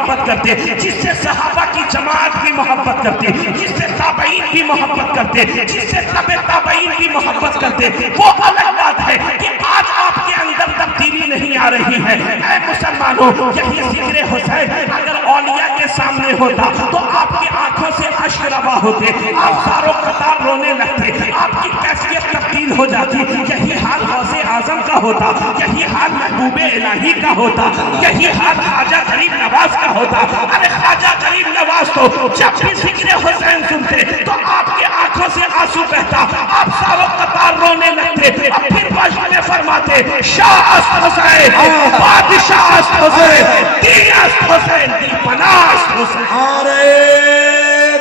محبت کرتے، جس سے صحابہ کی جماعت بھی محبت کرتے، جس سے تابعین بھی محبت کرتے، جس سے تابعین بھی محبت کرتے، وہ الگ بات ہے کہ آج آپ کے اندر تبدیلی نہیں آ رہی ہے۔ اے مسلمانوں، یہی ذکر حسین اگر اولیاء کے سامنے ہوتا تو آپ کی آنکھوں سے اشک روا ہوتے، آپ ساروں قطار رونے لگتے، آپ کی کیفیت تبدیل ہو جاتی۔ یہی حال غوث اعظم کا ہوتا، یہی حال محبوب الہی کا ہوتا، یہی حال خواجہ غریب نواز کا ہوتا۔ ارے خواجہ غریب نواز تو جب بھی ذکر حسین سنتے تو آپ کے آنکھوں سے آنسو بہتا، آپ ساروں قطار رونے لگتے، اور پھر بجم میں فرماتے شاہ است حسین، بادشاہ است حسین، دین است حسین، دی پناہ است حسین۔ نعرہ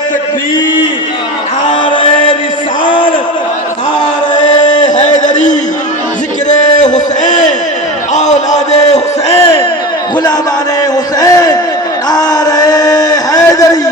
تکبیر، نعرہ رسالت، نعرہ حیدری، ذکر حسین، اولاد حسین، غلامان حسین، نعرہ حیدری۔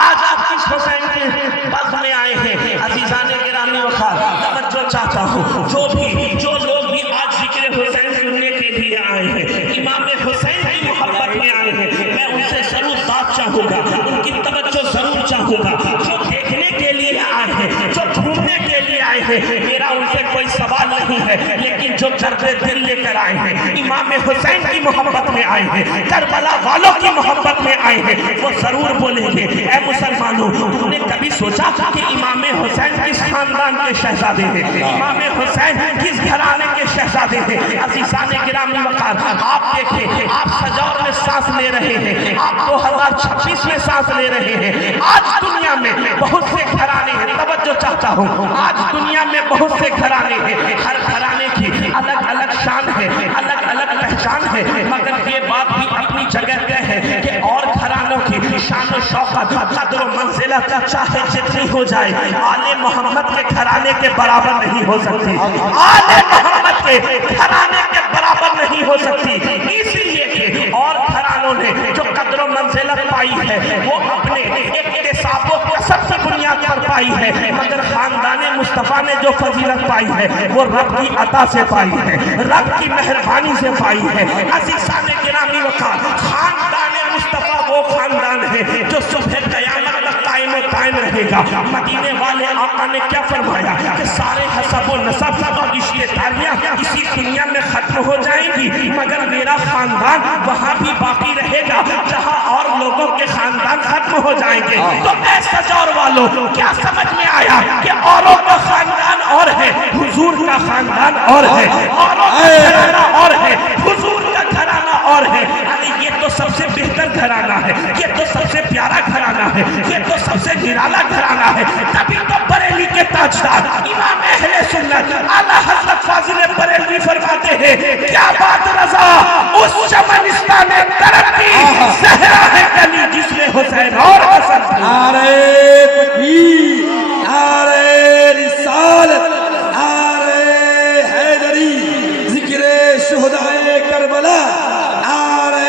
آج آپ کس حسین کے بز میں آئے ہیں؟ عزیزان گرامی وقار توجہ چاہتا ہوں، جو لوگ بھی آج ذکر حسین سننے کے لیے آئے ہیں، امام حسین کی محبت میں آئے ہیں، میں ان سے ضرور بات چاہوں گا، ان کی توجہ ضرور چاہوں گا۔ جو دیکھنے کے لیے آئے ہیں، جو ڈھونڈنے کے لیے آئے ہیں، میرا ان سے کوئی سوال نہیں ہے، لیکن جو درد دل لے کر آئے ہیں، امام حسین کی محبت میں آئے ہیں، کربلا والوں کی محبت میں آئے ہیں، وہ ضرور بولیں گے اے مسلمانوں، تم نے کبھی سوچا کہ امام حسین کس خاندان کے شہزادے ہیں؟ امام حسین کس گھرانے کے شہزادے ہیں؟ عزیزان گرامی وقار آپ دیکھیں، آپ سجور میں سانس لے رہے ہیں، آپ 2026 میں سانس لے رہے ہیں۔ آج دنیا میں بہت سے گھرانے ہیں، توجہ چاہتا ہوں، آج دنیا میں بہت سے گھرانے ہیں، ہر گھرانے کی الگ الگ شان ہے، الگ الگ پہچان ہے، مگر یہ بات بھی اپنی جگہ طے ہے کہ اور گھرانوں کی شان و شوکت، قدر و منزلت چاہے جتنی ہو جائے، آل محمد کے گھرانے کے برابر نہیں ہو سکتی، آل محمد کے گھرانے کے برابر نہیں ہو سکتی، اس لیے کہ اور گھرانوں نے جو قدر و منزلت پائی ہے وہ اپنے اکتساب و کسب کی بنیاد پر پائی ہے، مگر خاندان مصطفیٰ نے جو فضیلت پائی ہے وہ رب کی عطا سے پائی ہے، رب کی مہربانی سے پائی ہے۔ عزیزان گرامی وقار خاندان مصطفیٰ وہ خاندان ہے جو صبح قیامت تک قائم و قائم رہے گا۔ مدینے والے آقا نے کیا فرمایا کہ سارے حسب و نسب اور رشتے داریاں اسی دنیا میں ختم ہو جائیں گی، مگر میرا خاندان وہاں بھی باقی رہے گا جہاں اور لوگوں کے خاندان ختم ہو جائیں گے۔ تو اے سجور والوں، کیا سمجھ میں آیا کہ اوروں کا خاندان اور ہے، حضور کا خاندان اور ہے، اوروں کا گھرانہ اور ہے، حضور کا گھرانہ اور ہے۔ ارے یہ تو سب سے بہتر گھرانہ ہے، یہ تو سب سے پیارا گھرانہ ہے، یہ تو سب سے نرالا گھرانہ ہے۔ تبھی تو بریلی کے تاجدار امام اہل سنت اعلیٰ حضرت فاضل بریلوی فرماتے ہیں کیا بات رضا اس چمنستان کرم کی زہرا ہے گلی جس میں حسین اور حسن۔ نعرہ تکبیر، نعرہ رسالت، نعرہ حیدری، ذکر شہدائے کربلا، نعرہ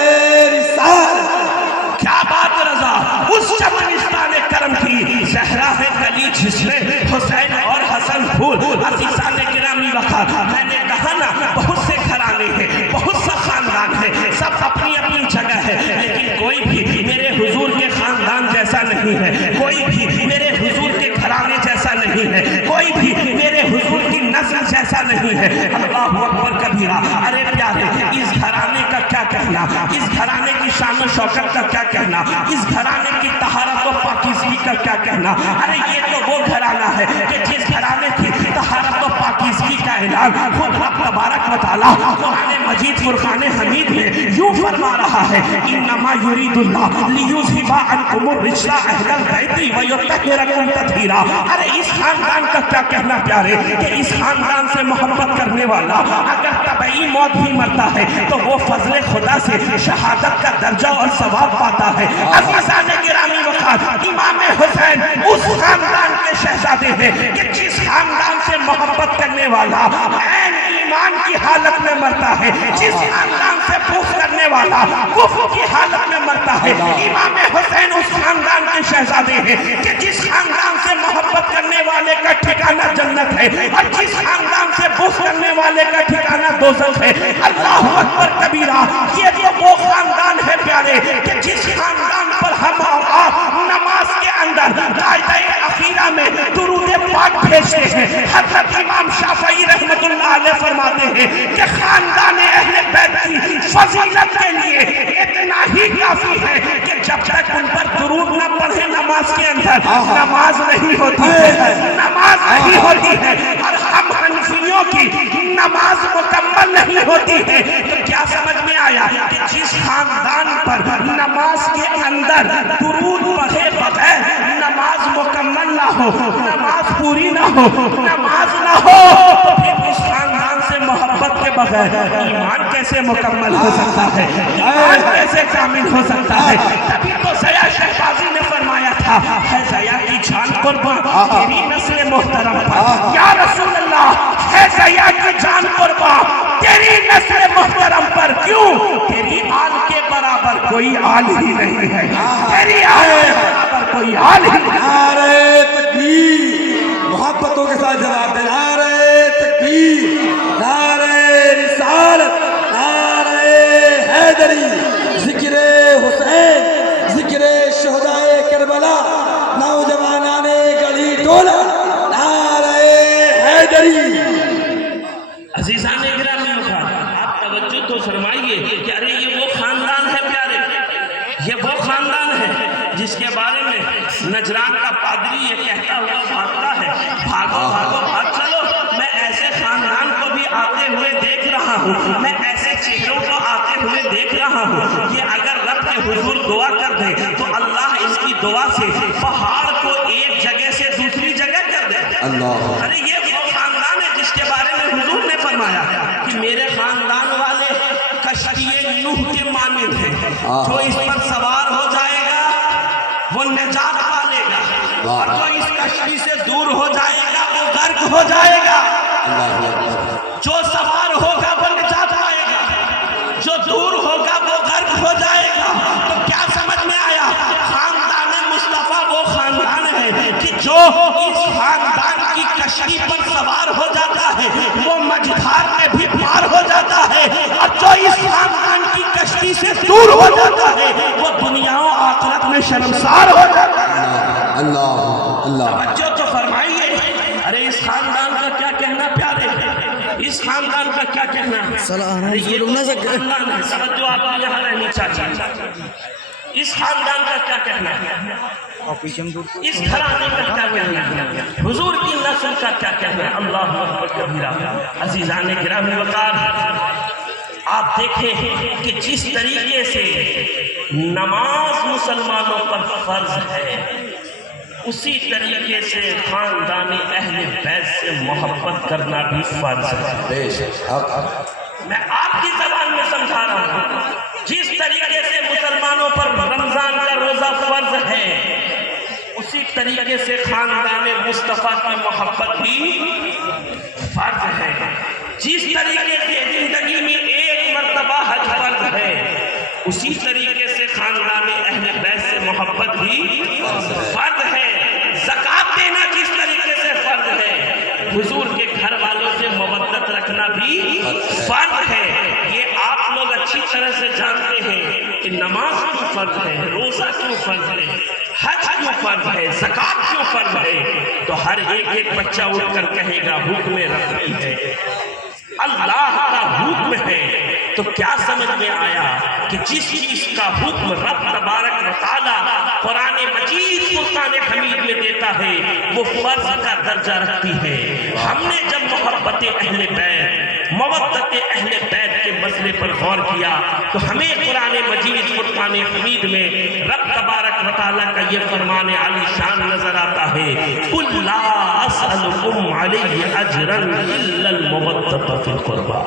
رسالت۔ کیا بات رضا اس چمنستان کرم کی زہرا ہے گلی جس میں حسین اور حسن پھول۔ عزیزان گرامی وقار میں نے کہا نا بہت سے گھرانے ہیں، بہت سا خاندان ہے، سب اپنی اپنی جگہ ہے، لیکن کوئی بھی میرے حضور کے خاندان جیسا نہیں ہے، کوئی بھی میرے حضور کے گھرانے جیسا نہیں ہے، کوئی بھی میرے حضور کی نسل جیسا نہیں ہے۔ اللہ اکبر کبیرہ۔ ارے پیارے، اس گھرانے کا کیا کہنا، اس گھرانے کی شان و شوکت کا کیا کہنا، اس گھرانے کی طہارت و پاکیزگی کا کیا کہنا۔ ارے یہ تو وہ گھرانہ ہے کہ جس گھرانے کی طہارت و پاکیزگی کا اعلان خود رب تبارک و تعالیٰ قرآن مجید فرقان حمید میں یوں فرما رہا ہے انما یرید اللہ لیذھب عنکم الرجس اہل البیت ویطہرکم تطہیرا۔ ارے اس خاندان کا کیا کہنا پیارے کہ اس خاندان سے محبت کرنے والا اگر طبعی موت بھی مرتا ہے تو وہ فضل خدا سے شہادت کا درجہ اور ثواب پاتا ہے۔ عزیزان گرامی وقار امام حسین اس خاندان کے شہزادے ہیں کہ جس خاندان سے محبت کرنے والا عین ایمان کی حالت میں مرتا ہے، جس خاندان سے بغض کرنے والا کفر کی حالت میں مرتا ہے امام حسین اس خاندان کے شہزادے ہیں کہ جس خاندان سے محبت کرنے والے کا ٹھکانہ جنت ہے اور جس خاندان سے بغض کرنے والے کا ٹھکانہ دوزخ ہے. اللہ اکبر کبیرہ. یہ تو وہ خاندان ہے پیارے کہ جس خاندان پر ہم آپ نماز کے اندر قاعدہ اخیرہ میں درود پاک بھیجتے ہیں. حضرت امام شافعی رحمت اللہ علیہ فرماتے ہیں کہ خاندان اہل بیت کی فضیلت کے لیے اتنا ہی کافی ہے کہ جب تک ان پر درود نہ پڑھے نماز کے اندر نماز نہیں ہوتی ہے, نماز نہیں ہوتی ہے. اور ہم حنفیوں کی نماز مکمل نہیں ہوتی ہے. تو کیا سمجھ میں آیا کہ جس خاندان پر نماز کے اندر درود پڑھے بغیر نماز مکمل نہ ہو, نماز پوری نہ ہو, نماز نہ ہو, تو پھر اس خاندان سے محبت کے بغیر ایمان کیسے مکمل ہو سکتا ہے, ایمان کیسے کامل ہو سکتا ہے. تبھی تو زیا شہبازی نے فرمایا تھا ہے زیا کی جان قربان تیری نسل محترم پر. یا رسول اللہ ہے زیا کی جان قربان تیری نسل محترم پر. کیوں؟ تیری آل کے برابر کوئی آل ہی نہیں ہے, تیری آل کے برابر کوئی آل ہی نہیں. نعرہ تکبیر, محبتوں کے ساتھ جواب دیں. نعرہ تکبیر, نعرہ رسالت, نعرہ حیدری, ذکر حسین, ذکر شہدائے کربلا, نوجوانان گلی ٹولہ, نعرہ حیدری. عزیزان گرامی آپ توجہ تو فرمائیے کہ ارے یہ وہ خاندان ہے پیارے, یہ وہ خاندان ہے جس کے بارے میں نجران کا پادری یہ کہتا ہوا بھاگتا ہے, بھاگو بھاگو بھاگ چلو. میں ایسے خاندان کو بھی آتے ہوئے دیکھ رہا ہوں, میں ایسے چہروں کو آتے ہوئے دیکھ رہا ہوں. یہ اگر رب کے حضور دعا کر دے تو اللہ اس کی دعا سے پہاڑ کو ایک جگہ سے دوسری جگہ کر دے. ارے یہ وہ خاندان ہے جس کے بارے میں حضور نے فرمایا کہ میرے خاندان والے کشتی نوح کے مانند ہیں, جو اس پر سوار ہو جائے گا وہ نجات پالے گا, اور جو اس کشتی سے دور ہو جائے گا وہ غرق ہو جائے گا. جو سوار ہوگا وہ نجات پائے گا, جو دور ہوگا وہ غرق ہو جائے گا. تو کیا سمجھ میں آیا؟ خاندان مصطفیٰ وہ خاندان ہے کہ جو اس خاندان کی کشتی پر سوار ہو جاتا ہے وہ مجھار میں بھی پار ہو جاتا ہے, اور جو اس خاندان کی کشتی سے دور ہو جاتا ہے وہ دنیا و آخرت میں شرمسار ہو جاتا ہے. توجہ تو فرمائیے. ارے اس خاندان کا کیا کہنا پیارے, اس خاندان کا کیا کہنا ہے؟ یہ خاندان ہے, توجہ آپ کو یہاں رہنی چاہیے. اس خاندان کا کیا کہنا ہے, اس گھرانے کا کیا کہنا ہے, حضور کی نسل کا کیا کہنا ہے. اللہ اکبر کبیرہ. عزیزان گرامی وقار, آپ دیکھیں کہ جس طریقے سے نماز مسلمانوں پر فرض ہے اسی طریقے سے خاندان اہل بیت سے محبت کرنا بھی فرض ہے. میں آپ کی زبان میں سمجھا رہا ہوں, جس طریقے سے مسلمانوں پر رمضان کا روزہ فرض ہے اسی طریقے سے خاندان مصطفیٰ کی محبت بھی فرض ہے. جس طریقے سے زندگی میں ایک مرتبہ حج فرض ہے اسی طریقے سے خاندان اہل بیت سے محبت بھی فرض ہے. زکوٰۃ دینا جس طریقے سے فرض ہے حضور کے گھر والوں سے مودت رکھنا بھی فرض ہے. یہ آپ لوگ اچھی طرح سے جانتے ہیں کہ نماز کیوں فرض ہے, روزہ کیوں فرض ہے, حج کیوں فرض ہے, زکوٰۃ کیوں فرض ہے. تو ہر ایک بچہ اٹھ کر کہے گا حکم ربی ہے, اللہ کا حکم ہے. تو کیا سمجھ میں آیا کہ جس چیز کا حکم رب تبارک و تعالی قرآن مجید فرقان حمید میں دیتا ہے وہ فرض کا درجہ رکھتی ہے. ہم نے جب محبت اہل بیت, مودت اہل بیت کے مسئلے پر غور کیا تو ہمیں قرآن مجید فرقان حمید میں رب تبارک و تعالی کا یہ فرمان علی شان نظر آتا ہے, قل لا اسألکم علیہ اجرا الا المودۃ فی القربی.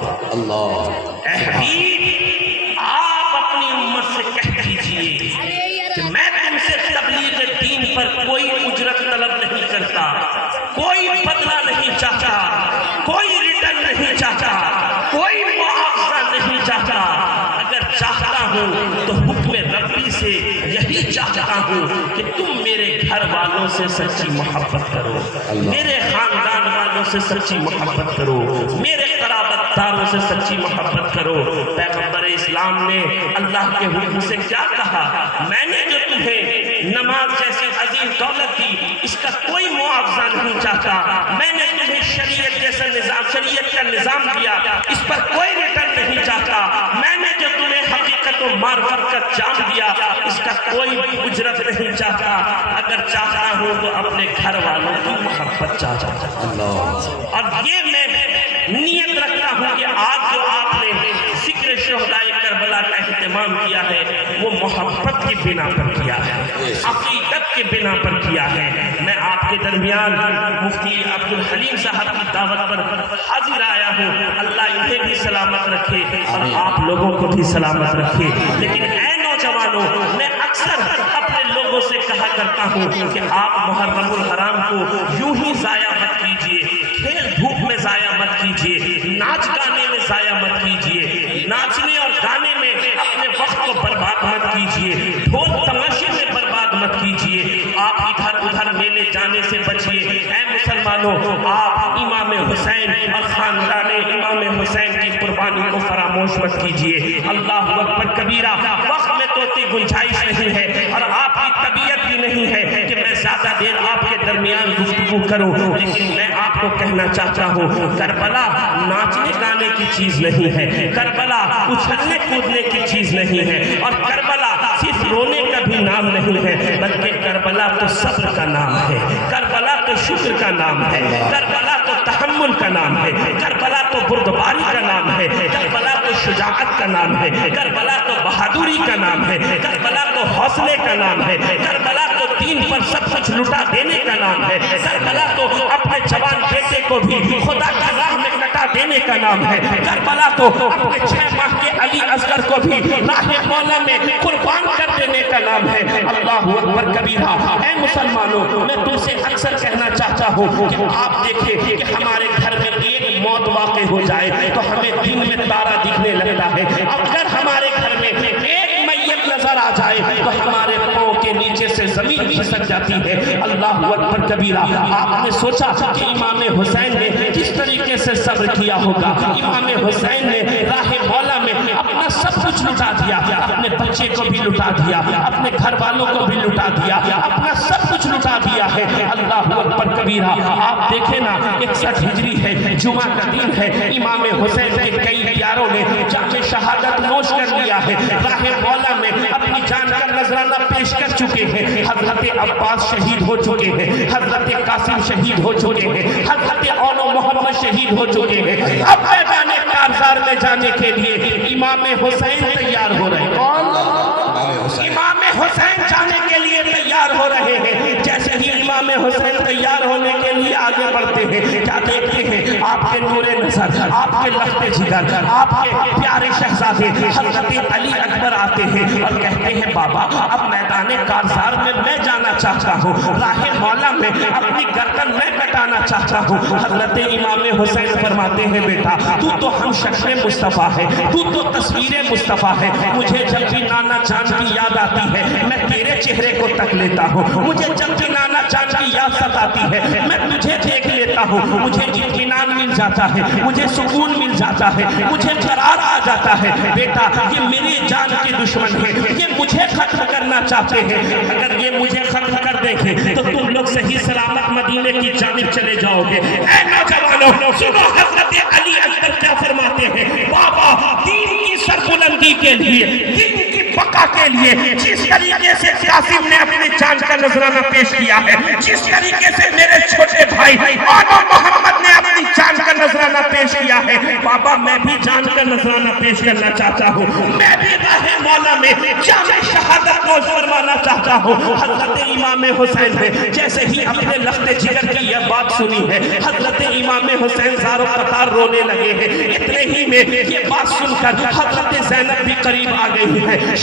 اے حبیب, آپ اپنی امت سے کہہ دیجئے کہ میں تم سے تبلیغ دین پر کوئی اجرت طلب نہیں کرتا, کوئی بدلہ نہیں چاہتا, کوئی ریٹرن نہیں چاہتا, کوئی معاوضہ نہیں چاہتا. اگر چاہتا ہوں تو حکم ربی سے چاہتا ہوں کہ تم میرے گھر والوں سے سچی محبت کرو، میرے خاندان والوں سے سچی محبت کرو، میرے قرابت داروں سے سچی محبت کرو۔ پیغمبر اسلام نے اللہ کے حکم سے کیا کہا؟ میں نے جو تمہیں نماز جیسی عظیم دولت دی اس کا کوئی معاوضہ نہیں چاہتا، میں نے تمہیں شریعت جیسا نظام، شریعت کا نظام دیا اس پر کوئی ریٹرن نہیں چاہتا، میں نے جو تمہیں حقیقت و معرفت کا جام دیا اس کا کوئی اجرت نہیں چاہتا، اگر چاہتا ہوں تو اپنے گھر والوں کی محبت چاہتا ہوں۔ اور یہ میں نیت رکھتا ہوں کہ آج جو آپ نے ذکر شہدائے کربلا کا اہتمام کیا ہے وہ محبت کی بنا پر کیا ہے، عقیدت کی بنا پر کیا ہے۔ میں آپ کے درمیان مفتی عبدالحلیم صاحب کی دعوت پر حاضر آیا ہوں، اللہ انہیں بھی سلامت رکھے اور آپ لوگوں کو بھی سلامت رکھے۔ لیکن اے نوجوانوں، میں اکثر اپنے لوگوں سے کہا کرتا ہوں کہ آپ محرم الحرام کو یوں ہی ضائع مت کیجیے، کھیل دھوپ میں ضائع مت کیجیے، ناچ گانے میں ضائع مت کیجیے، ناچنے اور گانے میں اپنے وقت کو برباد مت کیجیے، ڈھول تماشے میں برباد مت کیجیے، آپ ادھر ادھر میلے جانے سے بچیے۔ اے مسلمانوں، آپ امام حسین اور خاندان امام حسین کی قربانی کو فراموش مت کیجیے۔ اللہ اکبر کبیرہ، وقت میں تو اتنی گنجائش نہیں ہے اور آپ کی طبیعت بھی نہیں ہے کہ میں زیادہ دیر آپ کے درمیان گفتگو کروں، لیکن میں آپ کو کہنا چاہتا ہوں کربلا ناچنے گانے کی چیز نہیں ہے، کربلا اچھلنے کودنے کی چیز نہیں ہے، اور کربلا صرف رونے کا بھی نام نہیں ہے، بلکہ کربلا تو صبر کا نام ہے، کربلا تو شکر کا نام ہے، کربلا تو تحمل کا نام ہے، کربلا تو بردباری کا نام ہے، کربلا تو شجاعت کا نام ہے، کربلا تو بہادری کا نام ہے، کربلا تو حوصلے کا نام ہے، کربلا تو دین پر سب کچھ لٹا دینے کا نام ہے، کربلا تو اپنے جوان بیٹے کو بھی خدا کی راہ میں کٹا دینے کا نام ہے، کربلا تو اپنے 6 ماہ کے علی اصغر کو بھی راہ مولا میں قربان کر دینے کا نام ہے۔ اللہ اکبر کبیرہ۔ اے مسلمانوں، میں تم سے اکثر کہنا چاہتا ہوں کہ آپ دیکھیں کہ ہمارے گھر میں ایک موت واقع ہو جائے تو ہمیں دن میں تارا دکھنے لگتا ہے، اگر ہمارے گھر میں ایک میت نظر آ جائے تو ہمارے پاؤں کے نیچے سے زمین کھسک جاتی ہے۔ اللہ اکبر کبیرہ۔ آپ نے سوچا کہ امام حسین نے کس طریقے سے صبر کیا ہوگا؟ امام حسین نے راہ مولا میں اپنا سب کچھ لٹا دیا، اپنے بچے کو بھی لٹا دیا، اپنے گھر والوں کو بھی لٹا دیا، اپنا سب کچھ لٹا دیا ہے۔ اللہ اکبر کبیرہ۔ آپ دیکھیں نا، 61 ہجری ہے، جمعہ کا دن ہے، امام حسین کے کئی پیاروں نے جا کے شہادت نوش کر لیا ہے، راہ مولا میں اپنی جان کا نذرانہ پیش کر چکے ہیں۔ حضرت عباس شہید ہو چکے ہیں، حضرت قاسم شہید ہو چکے ہیں، حضرت اون و محمد شہید ہو چکے ہیں۔ اب میدان کارزار میں جانے کے لیے امام حسین تیار ہو رہے ہیں، امام حسین جانے کے لیے تیار ہو رہے ہیں۔ جیسے ہی امام حسین تیار ہونے کے لیے آگے بڑھتے ہیں، کیا دیکھتے ہیں؟ آپ کے نور نظر، آپ کے لخت جگر، آپ کے پیارے شہزادے حضرت علی اکبر آتے ہیں اور کہتے ہیں بابا اب میدان کارزار میں میں جانا چاہتا ہوں، راہ مولا میں اپنی گردن میں کٹانا چاہتا ہوں۔ حضرت امام حسین فرماتے ہیں بیٹا تو ہم شکل مصطفیٰ ہے، تو تصویر مصطفیٰ ہے، مجھے جب بھی نانا جان کی یاد آتی ہے میں تیرے چہرے کو تک لیتا ہوں، مجھے جب بھی نانا جان کی یاد ستاتی ہے میں تجھے دیکھ لیتا ہوں، مجھے اطمینان مل جاتا ہے، مجھے سکون مل جاتا ہے، مجھے قرار آ جاتا ہے۔ بیٹا یہ میری جان کے دشمن ہے، یہ مجھے ختم کرنا چاہتے ہیں، اگر یہ مجھے ختم کر دیں گے تو تم لوگ صحیح سلامت مدینے کی جانب چلے جاؤ گے۔ اے نوجوانوں سنو، حضرت علی اکبر کیا فرماتے ہیں؟ بابا دین کی سربلندی کے لیے، دین کی بقا کے لیے جس طریقے سے قاسم نے اپنی جان کا نذرانہ پیش کیا ہے، جس طریقے سے میرے چھوٹے بھائی اون و محمد نے اپنی جان کا نذرانہ پیش کیا ہے، بابا میں بھی جان کا نذرانہ پیش کرنا چاہتا ہوں، میں بھی راہ مولا میں جان شہادت نوش فرمانا چاہتا ہوں۔ حضرت امام حسین نے جیسے ہی اپنے لخت جگر کی یہ بات سنی ہے، حضرت امام حسین زار و قطار رونے لگے ہیں۔ اتنے ہی میں یہ بات سن کر حضرت زینب بھی قریب آ گئی ہے،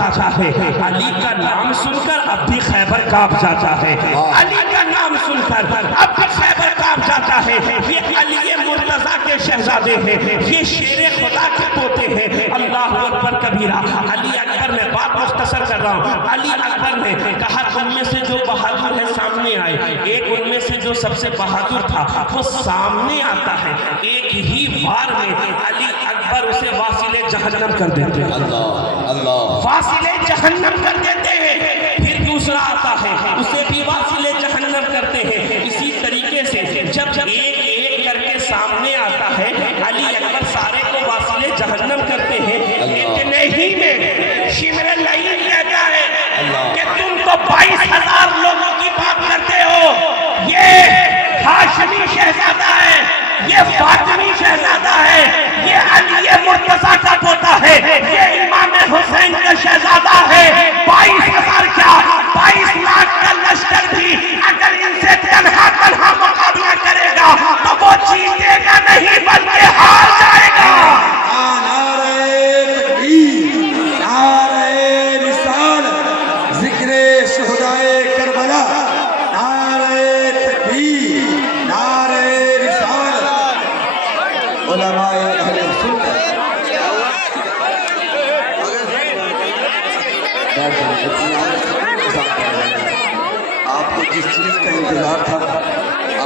جاتا ہے علی کا نام سن کر اب بھی خیبر کانپ جاتا ہے علی کا نام سن کر اب بھی خیبر کانپ جاتا ہے یہ علی مرتضیٰ کے شہزادے ہیں یہ شیر خدا کے پوتے ہیں اللہ اکبر کبیرہ علی اکبر میں بات مختصر کر رہا ہوں علی اکبر نے کہا ان میں سے جو بہادر ہے سامنے آئے ایک ان میں سے جو سب سے بہادر تھا وہ سامنے آتا ہے ایک ہی بار میں علی اکبر اسے واصل جہنم کر دیتے ہیں واصل جہنم کر دیتے ہیں پھر دوسرا آتا ہے اسے بھی واصل جہنم کرتے ہیں اسی طریقے سے جب ایک ایک کر کے سامنے آتا ہے علی اکبر سارے کو واصل جہنم کرتے ہیں اتنے ہی میں شمر لعین کہتا ہے کہ تم تو 22,000 لوگوں کی بات کرتے ہو یہ ہاشمی شہزادہ ہے یہ فاطمی شہزادہ ہے یہ علی مرتضیٰ کا پوتا ہے یہ امام حسین کا شہزادہ ہے 22,000 کیا 22 لاکھ کا لشکر بھی اگر ان سے تنہا مقابلہ کرے گا تو وہ جیتے گا نہیں بلکہ ہار جائے گا نعرہ تکبیر نعرہ رسالت ذکر شہدائے کربلا نعرہ تکبیر نعرہ رسالت علماء اہل سنت آپ کو جس چیز کا انتظار تھا